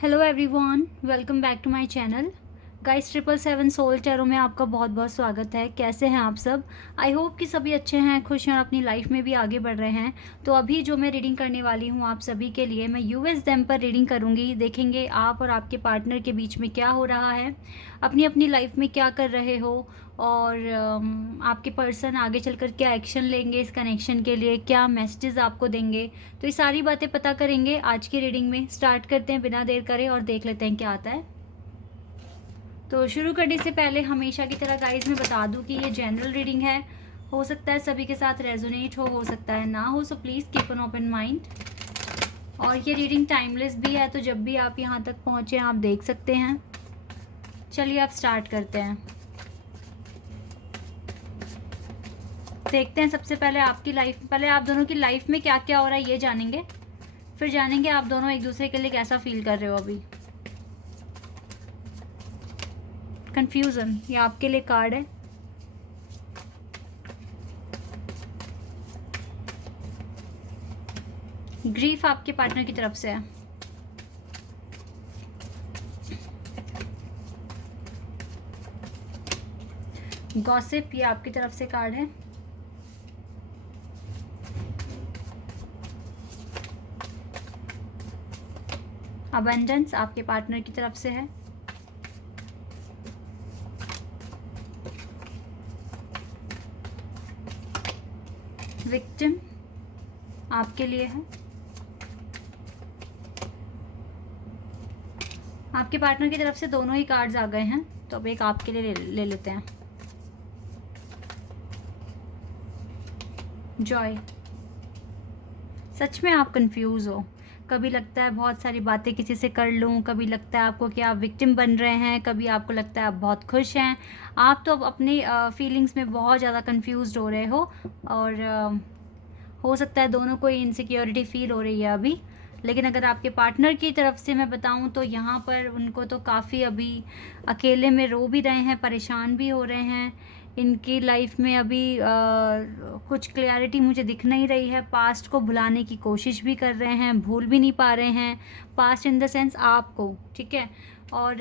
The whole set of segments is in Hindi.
Hello everyone, welcome back to my channel. Guys 777 soul tarot में आपका बहुत बहुत स्वागत है। कैसे हैं आप सब? आई होप कि सभी अच्छे हैं, खुश हैं और अपनी लाइफ में भी आगे बढ़ रहे हैं। तो अभी जो मैं रीडिंग करने वाली हूँ आप सभी के लिए, मैं यूएस डेम पर रीडिंग करूँगी। देखेंगे आप और आपके पार्टनर के बीच में क्या हो रहा है, अपनी अपनी लाइफ में क्या कर रहे हो, और आपके पर्सन आगे चलकर क्या एक्शन लेंगे इस कनेक्शन के लिए, क्या मैसेजेस आपको देंगे। तो ये सारी बातें पता करेंगे आज की रीडिंग में। स्टार्ट करते हैं बिना देर करे और देख लेते हैं क्या आता है। तो शुरू करने से पहले हमेशा की तरह गाइस मैं बता दूं कि ये जनरल रीडिंग है। हो सकता है सभी के साथ रेजोनेट हो सकता है ना हो, so please keep an open mind. और ये रीडिंग टाइमलेस भी है, तो जब भी आप यहाँ तक पहुँचे आप देख सकते हैं। चलिए आप स्टार्ट करते हैं। देखते हैं सबसे पहले आपकी लाइफ, पहले आप दोनों की लाइफ में क्या क्या हो रहा है ये जानेंगे, फिर जानेंगे आप दोनों एक दूसरे के लिए कैसा फील कर रहे हो अभी। कंफ्यूजन, ये आपके लिए कार्ड है। ग्रीफ आपके पार्टनर की तरफ से है। गॉसिप, ये आपकी तरफ से कार्ड है। अबंडेंस आपके पार्टनर की तरफ से है। विक्टिम आपके लिए है। आपके पार्टनर की तरफ से दोनों ही कार्ड्स आ गए हैं, तो अब एक आपके लिए ले लेते हैं। जॉय, सच में आप कंफ्यूज हो। कभी लगता है बहुत सारी बातें किसी से कर लूँ, कभी लगता है आपको कि आप विक्टिम बन रहे हैं, कभी आपको लगता है आप बहुत खुश हैं। आप तो अब अपनी फीलिंग्स में बहुत ज़्यादा कंफ्यूज हो रहे हो, और हो सकता है दोनों को इनसिक्योरिटी फील हो रही है अभी। लेकिन अगर आपके पार्टनर की तरफ से मैं बताऊं तो यहाँ पर उनको तो काफ़ी अभी अकेले में रो भी रहे हैं, परेशान भी हो रहे हैं। इनकी लाइफ में अभी कुछ क्लैरिटी मुझे दिख नहीं रही है। पास्ट को भुलाने की कोशिश भी कर रहे हैं, भूल भी नहीं पा रहे हैं। पास्ट इन द सेंस आपको, ठीक है। और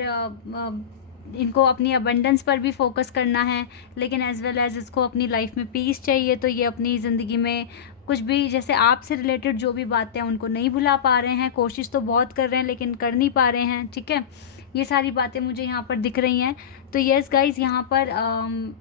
इनको अपनी अबंडेंस पर भी फोकस करना है, लेकिन एज वेल एज इसको अपनी लाइफ में पीस चाहिए। तो ये अपनी ज़िंदगी में कुछ भी, जैसे आपसे रिलेटेड जो भी बातें हैं उनको नहीं भुला पा रहे हैं। कोशिश तो बहुत कर रहे हैं लेकिन कर नहीं पा रहे हैं, ठीक है। ये सारी बातें मुझे यहाँ पर दिख रही हैं। तो यस गाइज, यहाँ पर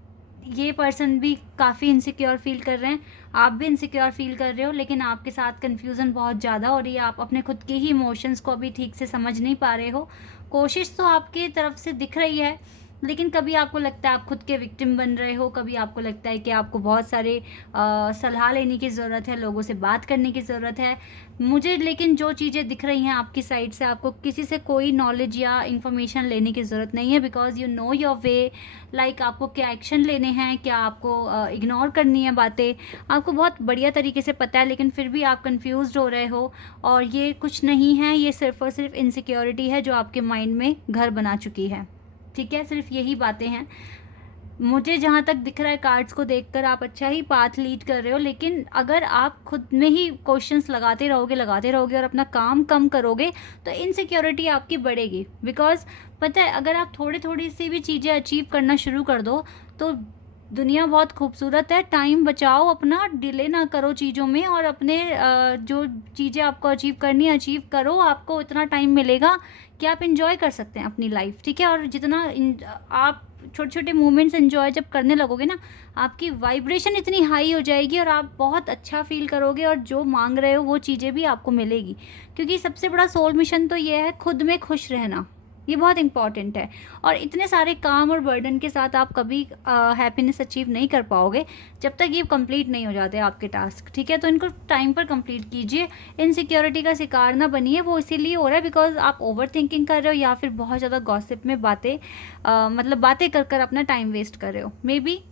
ये पर्सन भी काफ़ी इनसिक्योर फील कर रहे हैं, आप भी इनसिक्योर फील कर रहे हो, लेकिन आपके साथ कन्फ्यूज़न बहुत ज़्यादा हो रही है। आप अपने खुद के ही इमोशंस को अभी ठीक से समझ नहीं पा रहे हो। कोशिश तो आपकी तरफ से दिख रही है, लेकिन कभी आपको लगता है आप खुद के विक्टिम बन रहे हो, कभी आपको लगता है कि आपको बहुत सारे सलाह लेने की ज़रूरत है, लोगों से बात करने की ज़रूरत है मुझे। लेकिन जो चीज़ें दिख रही हैं आपकी साइड से, आपको किसी से कोई नॉलेज या इन्फॉर्मेशन लेने की ज़रूरत नहीं है, because you know your way. Like आपको क्या एक्शन लेने हैं, क्या आपको इग्नोर करनी है बातें, आपको बहुत बढ़िया तरीके से पता है, लेकिन फिर भी आप कंफ्यूज्ड हो रहे हो। और ये कुछ नहीं है, ये सिर्फ और सिर्फ इनसिक्योरिटी है जो आपके माइंड में घर बना चुकी है, ठीक है। सिर्फ यही बातें हैं मुझे जहाँ तक दिख रहा है। कार्ड्स को देखकर आप अच्छा ही पाथ लीड कर रहे हो, लेकिन अगर आप खुद में ही क्वेश्चंस लगाते रहोगे और अपना काम कम करोगे तो इनसिक्योरिटी आपकी बढ़ेगी। बिकॉज पता है, अगर आप थोड़ी थोड़ी सी भी चीज़ें अचीव करना शुरू कर दो तो दुनिया बहुत खूबसूरत है। टाइम बचाओ अपना, डिले ना करो चीज़ों में, और अपने जो चीज़ें आपको अचीव करनी है अचीव करो। आपको इतना टाइम मिलेगा कि आप इंजॉय कर सकते हैं अपनी लाइफ, ठीक है। और जितना आप छोटे छोटे मोमेंट्स एंजॉय जब करने लगोगे ना, आपकी वाइब्रेशन इतनी हाई हो जाएगी और आप बहुत अच्छा फील करोगे, और जो मांग रहे हो वो चीज़ें भी आपको मिलेगी। क्योंकि सबसे बड़ा सोल मिशन तो ये है खुद में खुश रहना, ये बहुत इंपॉर्टेंट है। और इतने सारे काम और बर्डन के साथ आप कभी हैप्पीनेस अचीव नहीं कर पाओगे जब तक ये कंप्लीट नहीं हो जाते आपके टास्क, ठीक है। तो इनको टाइम पर कंप्लीट कीजिए। इनसिक्योरिटी का शिकार ना बनिए। वो इसीलिए हो रहा है बिकॉज आप ओवर थिंकिंग कर रहे हो, या फिर बहुत ज़्यादा गॉसिप में बातें मतलब बातें कर कर अपना टाइम वेस्ट कर रहे हो। मे बी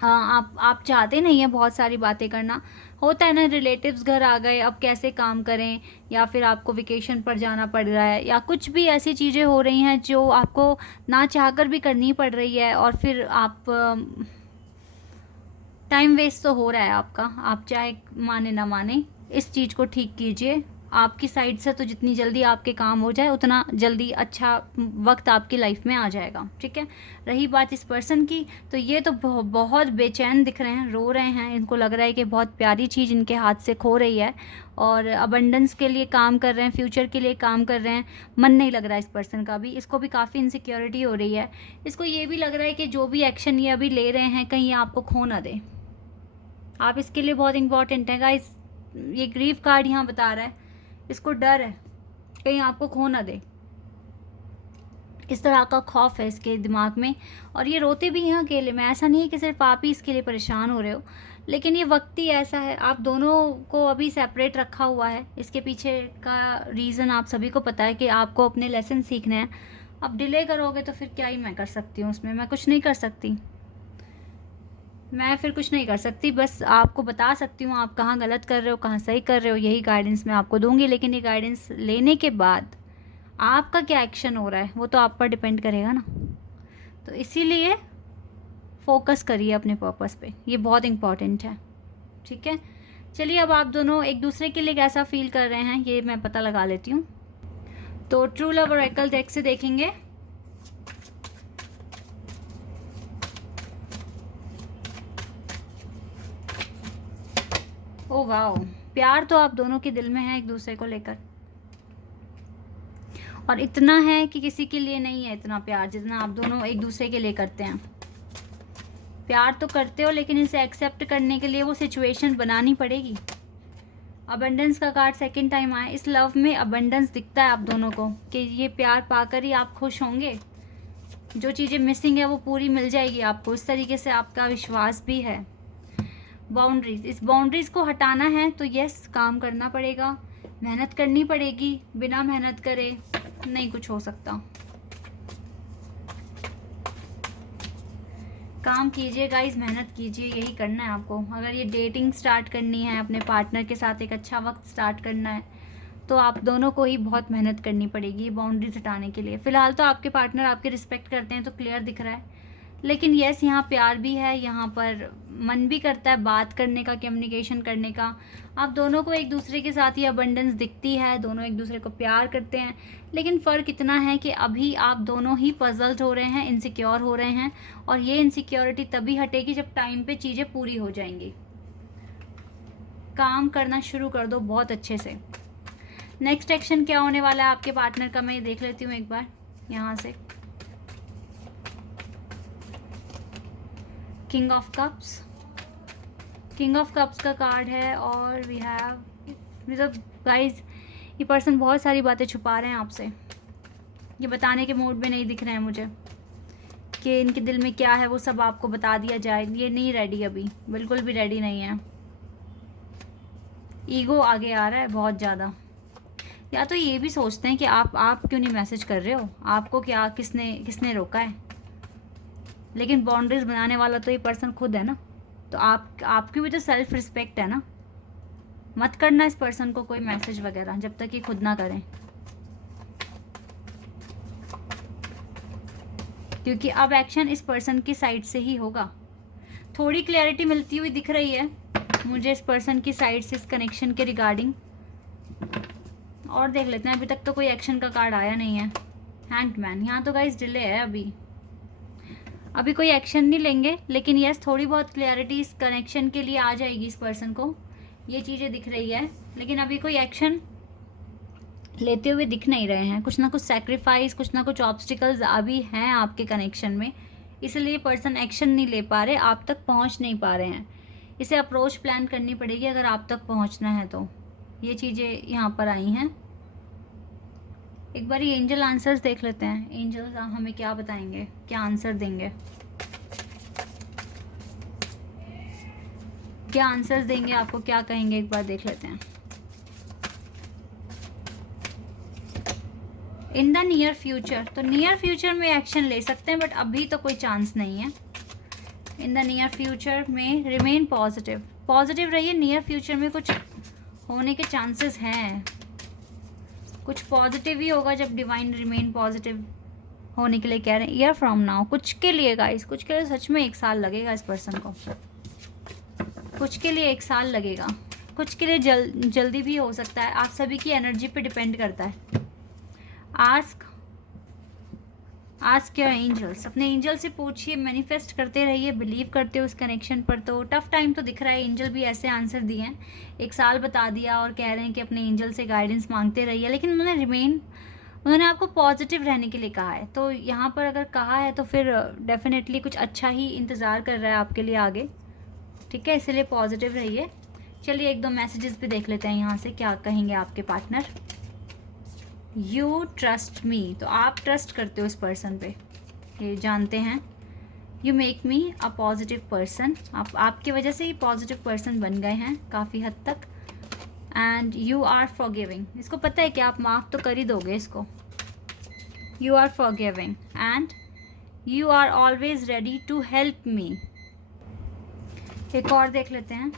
आप चाहते नहीं हैं बहुत सारी बातें करना, होता है ना, रिलेटिव्स घर आ गए, अब कैसे काम करें, या फिर आपको वेकेशन पर जाना पड़ रहा है, या कुछ भी ऐसी चीज़ें हो रही हैं जो आपको ना चाहकर भी करनी पड़ रही है, और फिर आप टाइम वेस्ट तो हो रहा है आपका। आप चाहे माने ना माने, इस चीज़ को ठीक कीजिए। आपकी साइड से तो जितनी जल्दी आपके काम हो जाए उतना जल्दी अच्छा वक्त आपकी लाइफ में आ जाएगा, ठीक है। रही बात इस पर्सन की, तो ये तो बहुत बेचैन दिख रहे हैं, रो रहे हैं, इनको लग रहा है कि बहुत प्यारी चीज़ इनके हाथ से खो रही है और अबंडेंस के लिए काम कर रहे हैं, फ्यूचर के लिए काम कर रहे हैं। मन नहीं लग रहा है इस पर्सन का भी, इसको भी काफ़ी इनसिक्योरिटी हो रही है। इसको ये भी लग रहा है कि जो भी एक्शन ये अभी ले रहे हैं कहीं आपको खो ना दे। आप इसके लिए बहुत इंपॉर्टेंट है गाइस। ये ग्रीफ कार्ड यहाँ बता रहा है, इसको डर है कहीं आपको खो ना दे, इस तरह का खौफ है इसके दिमाग में। और ये रोते भी हैं अकेले में, ऐसा नहीं है कि सिर्फ आप ही इसके लिए परेशान हो रहे हो, लेकिन ये वक्त ही ऐसा है। आप दोनों को अभी सेपरेट रखा हुआ है, इसके पीछे का रीज़न आप सभी को पता है कि आपको अपने लेसन सीखने हैं। अब डिले करोगे तो फिर क्या ही मैं कर सकती हूँ उसमें, मैं कुछ नहीं कर सकती, मैं फिर कुछ नहीं कर सकती। बस आपको बता सकती हूँ आप कहाँ गलत कर रहे हो, कहाँ सही कर रहे हो, यही गाइडेंस मैं आपको दूंगी। लेकिन ये गाइडेंस लेने के बाद आपका क्या एक्शन हो रहा है वो तो आप पर डिपेंड करेगा ना। तो इसीलिए फोकस करिए अपने पर्पस पे, ये बहुत इम्पॉर्टेंट है, ठीक है। चलिए अब आप दोनों एक दूसरे के लिए कैसा फील कर रहे हैं ये मैं पता लगा लेती हूँ। तो ट्रू लव ओरेकल डेक से देखेंगे। ओ वाओ, प्यार तो आप दोनों के दिल में है एक दूसरे को लेकर, और इतना है कि किसी के लिए नहीं है इतना प्यार जितना आप दोनों एक दूसरे के लिए करते हैं। प्यार तो करते हो लेकिन इसे एक्सेप्ट करने के लिए वो सिचुएशन बनानी पड़ेगी। अबंडेंस का कार्ड सेकंड टाइम आया, इस लव में अबंडेंस दिखता है आप दोनों को कि ये प्यार पाकर ही आप खुश होंगे, जो चीज़ें मिसिंग है वो पूरी मिल जाएगी आपको, इस तरीके से आपका विश्वास भी है। बाउंड्रीज, इस बाउंड्रीज को हटाना है तो यस काम करना पड़ेगा, मेहनत करनी पड़ेगी, बिना मेहनत करे नहीं कुछ हो सकता। काम कीजिए गाइस, मेहनत कीजिए, यही करना है आपको। अगर ये डेटिंग स्टार्ट करनी है, अपने पार्टनर के साथ एक अच्छा वक्त स्टार्ट करना है, तो आप दोनों को ही बहुत मेहनत करनी पड़ेगी बाउंड्रीज हटाने के लिए। फ़िलहाल तो आपके पार्टनर आपके रिस्पेक्ट करते हैं तो क्लियर दिख रहा है, लेकिन यस यहाँ प्यार भी है, यहाँ पर मन भी करता है बात करने का, कम्युनिकेशन करने का। आप दोनों को एक दूसरे के साथ ये अबंडेंस दिखती है, दोनों एक दूसरे को प्यार करते हैं, लेकिन फ़र्क इतना है कि अभी आप दोनों ही पजल्ड हो रहे हैं, इनसिक्योर हो रहे हैं, और ये इनसिक्योरिटी तभी हटेगी जब टाइम पे चीज़ें पूरी हो जाएंगी। काम करना शुरू कर दो बहुत अच्छे से। नेक्स्ट एक्शन क्या होने वाला है आपके पार्टनर का, मैं देख लेती हूँ एक बार यहाँ से। King of cups, king of cups का कार्ड है, और वी हैव, मतलब गाइस ये पर्सन बहुत सारी बातें छुपा रहे हैं आपसे, ये बताने के मूड में नहीं दिख रहे हैं मुझे कि इनके दिल में क्या है वो सब आपको बता दिया जाए। ये नहीं रेडी, अभी बिल्कुल भी रेडी नहीं है। ईगो आगे आ रहा है बहुत ज़्यादा, या तो ये भी सोचते हैं कि आप क्यों नहीं मैसेज कर रहे हो, आपको क्या किसने रोका है। लेकिन बाउंड्रीज बनाने वाला तो ये पर्सन खुद है ना, तो आपकी भी तो सेल्फ रिस्पेक्ट है ना। मत करना इस पर्सन को कोई मैसेज वगैरह जब तक ये खुद ना करें, क्योंकि अब एक्शन इस पर्सन की साइड से ही होगा। थोड़ी क्लैरिटी मिलती हुई दिख रही है मुझे इस पर्सन की साइड से, इस कनेक्शन के रिगार्डिंग। और देख लेते हैं, अभी तक तो कोई एक्शन का कार्ड आया नहीं है। हैंग्ड मैन, यहाँ तो गाइस डिले है, अभी कोई एक्शन नहीं लेंगे, लेकिन यस थोड़ी बहुत क्लैरिटी इस कनेक्शन के लिए आ जाएगी इस पर्सन को, ये चीज़ें दिख रही है। लेकिन अभी कोई एक्शन लेते हुए दिख नहीं रहे हैं, कुछ ना कुछ सैक्रिफाइस, कुछ ना कुछ ऑब्स्टिकल्स अभी हैं आपके कनेक्शन में, इसलिए पर्सन एक्शन नहीं ले पा रहे, आप तक पहुंच नहीं पा रहे हैं। इसे अप्रोच प्लान करनी पड़ेगी अगर आप तक पहुंचना है तो। ये चीज़ें यहाँ पर आई हैं। एक बार ये एंजल आंसर्स देख लेते हैं, एंजल्स हमें क्या बताएंगे, क्या आंसर देंगे, क्या आंसर्स देंगे आपको, क्या कहेंगे, एक बार देख लेते हैं। इन द नियर फ्यूचर, तो नियर फ्यूचर में एक्शन ले सकते हैं, बट अभी तो कोई चांस नहीं है। इन द नियर फ्यूचर में रिमेन पॉजिटिव, पॉजिटिव रहिए। नियर फ्यूचर में कुछ होने के चांसेस हैं, कुछ पॉजिटिव ही होगा जब डिवाइन रिमेन पॉजिटिव होने के लिए कह रहे हैं। ईयर फ्रॉम नाउ, कुछ के लिए गाइस, कुछ के लिए सच में 1 साल लगेगा इस पर्सन को, कुछ के लिए 1 साल लगेगा, कुछ के लिए जल्दी भी हो सकता है, आप सभी की एनर्जी पे डिपेंड करता है। आस्क योर एंजल्स, अपने एंजल से पूछिए, मैनिफेस्ट करते रहिए, बिलीव करते हो उस कनेक्शन पर। तो टफ टाइम तो दिख रहा है, एंजल भी ऐसे आंसर दिए हैं, 1 साल बता दिया और कह रहे हैं कि अपने एंजल से गाइडेंस मांगते रहिए, लेकिन उन्होंने आपको पॉजिटिव रहने के लिए कहा है। तो यहाँ पर अगर कहा है तो फिर डेफिनेटली कुछ अच्छा ही इंतज़ार कर रहा है आपके लिए आगे, ठीक है, इसलिए पॉजिटिव रहिए। चलिए 1-2 मैसेजेस भी देख लेते हैं यहाँ से, क्या कहेंगे आपके पार्टनर। यू ट्रस्ट मी, तो आप ट्रस्ट करते हो इस पर्सन पे, ये जानते हैं। You make me a positive person, आपकी वजह से ही पॉजिटिव पर्सन बन गए हैं काफ़ी हद तक। एंड यू आर फॉरगिविंग, इसको पता है कि आप माफ़ तो कर ही दोगे इसको। You are forgiving and you are always ready to help me. एक और देख लेते हैं।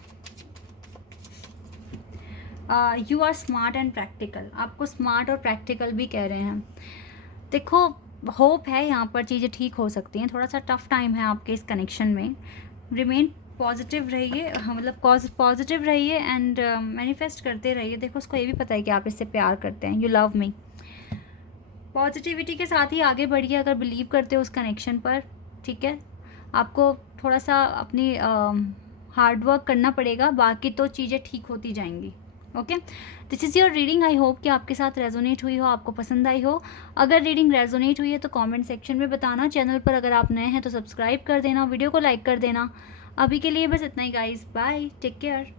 You are smart and practical, आपको स्मार्ट और प्रैक्टिकल भी कह रहे हैं। देखो होप है यहाँ पर, चीज़ें ठीक हो सकती हैं। थोड़ा सा टफ टाइम है आपके इस कनेक्शन में, रिमेन पॉजिटिव रहिए, मतलब पॉजिटिव रहिए एंड मैनिफेस्ट करते रहिए। देखो उसको ये भी पता है कि आप इससे प्यार करते हैं, यू लव मी। पॉजिटिविटी के साथ ही आगे बढ़िए अगर बिलीव करते हो उस कनेक्शन पर, ठीक है। आपको थोड़ा सा अपनी हार्ड वर्क करना पड़ेगा, बाकी तो चीज़ें ठीक होती जाएंगी। Okay, this is your reading. I hope कि आपके साथ रेजोनेट हुई हो, आपको पसंद आई हो। अगर रीडिंग रेजोनेट हुई है तो कमेंट सेक्शन में बताना। चैनल पर अगर आप नए हैं तो सब्सक्राइब कर देना, वीडियो को लाइक कर देना। अभी के लिए बस इतना ही गाइस, बाय, टेक केयर।